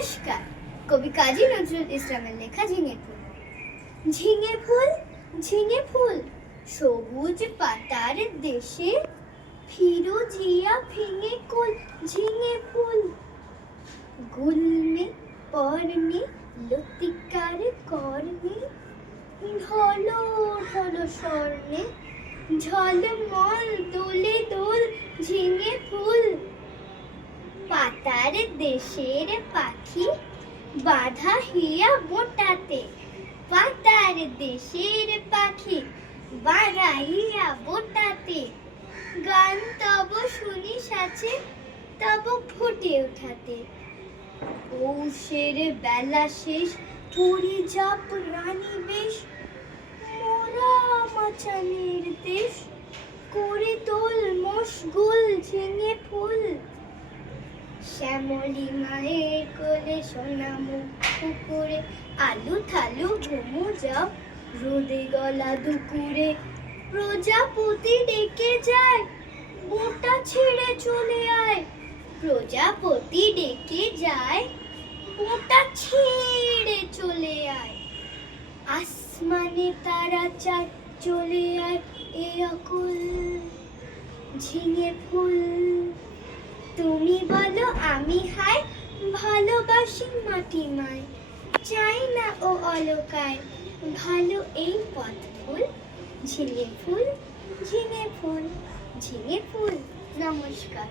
নমস্কার। কবি কাজী নজরুল ইসলামের লেখা ঝিঙে ফুল। ঝিঙে ফুল, ঝিঙে ফুল, সবুজ পাতার দেশে ফিরোজিয়া ফিঙে কোল। ঝিঙে ফুল গুলমে পর্ণে লতিকার কর্ণে ঢলো ঢলো স্বর্ণে ঝলমল দোলে দোল। ঝিঙে ফুল পাতার দেশের পাখি বাধা হিয়া বোটাতে। পাতার দেশের পাখি বাধা হিয়া বোটাতে। গান তব শুনিস আছে তব ফুটে ওঠাতে। পৌষের বেলা শেষ পরিজাপ রানী বেশ মোরা মাচানের দেশ করে তোল মশগুল। ঝিঙে ফুল শ্যামলী মায়ের কোলে সোনা মুখ পুকুরে আলু থালু ঘুমু যাও রোদে গলা দুপুরে। প্রজাপতি ডেকে যায় বোটা ছেড়ে চলে আয়। প্রজাপতি ডেকে যায় বোটা ছেড়ে চলে আয়। আসমানে তারা চাঁদ চলে আয় এ অকুল। ঝিঙে ফুল তুমি বলো আমি হায় ভালোবাসি মাটি মায়। চাই না ও অলকায় ভালো এই পথ ফুল। ঝিঙে ফুল, ঝিঙে ফুল, ঝিঙে ফুল। নমস্কার।